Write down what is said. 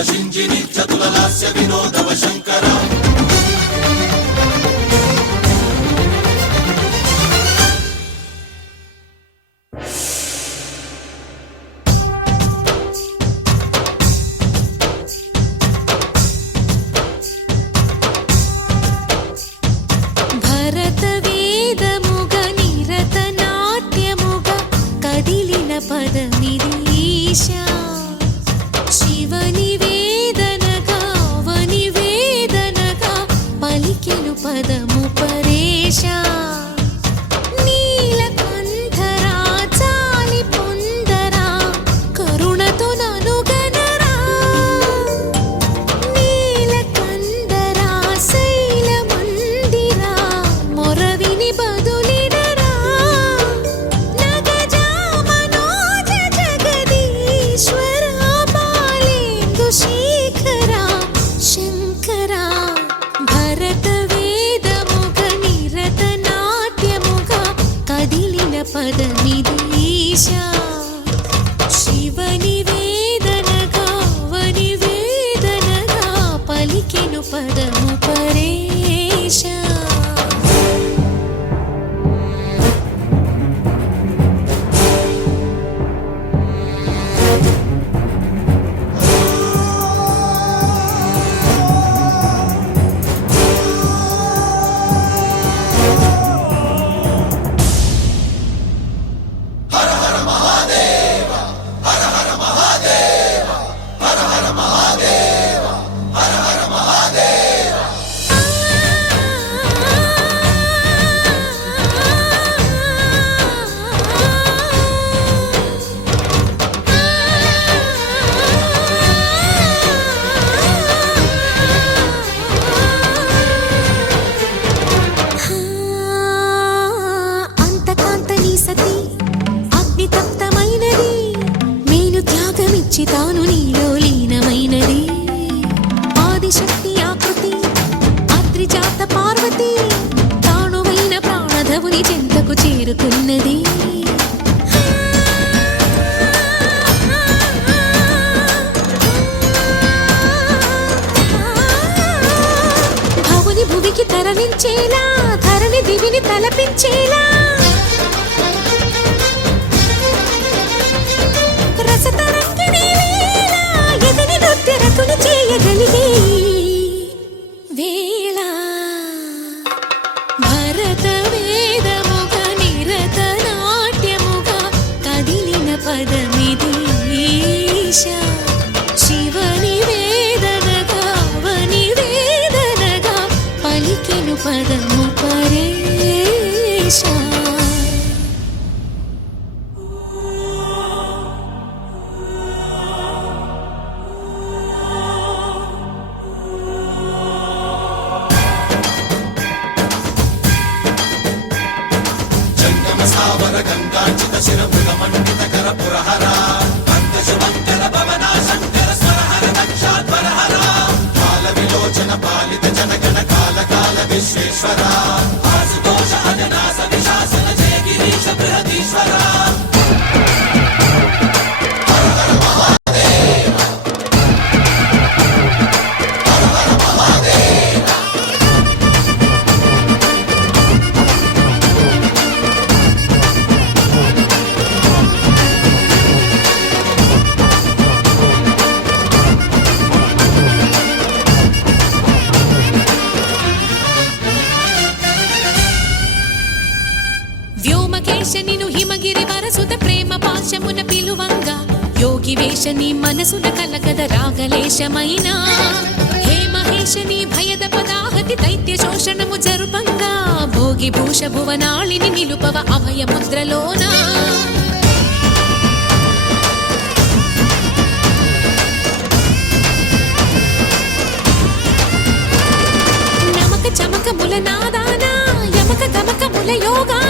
शिञ्जिनि चतुललास्य विनोदव शङ्करा తాను నీలో లీనమైనది ఆదిశక్తి ఆకృతి అత్రిజాత పార్వతి తానువైన ప్రాణధవుని చెంతకు చేరుతున్నది భవుని భువికి తరలించేలా ధరణి దివిని తలపించేలా చేయగలిగే వేళ భరత వేదముగ నిరత నాట్యముగ కదిలిన పదమిది ఈశా శివని వేదనగా వని వేదనగా పలికెను పదము పరేశా गंगाचित शिरमुख मंडित कर पुरहरा भक्त शुभंकर भवना शंकर स्वरहर दक्षाध्वर हरा काल विलोचन पालित जनगण काल काल विश्वेश्वरा आशुतोष अजनास विशासन जय गिरीश बृहदीश्वरा వ్యోమకేశనిను హిమగిరి వరసుత ప్రేమ పాశమున పిలువంగా యోగి వేషని మనసున కలకద రాగలేశమైనా హే మహేశని భయద పదాహతి దైత్య శోషణము జరుపంగా భోగి భూష భువనాళిని నిలుపవ అభయ ముద్రలోన నమక చమక ముల నాదాన యమక గమక ముల యోగా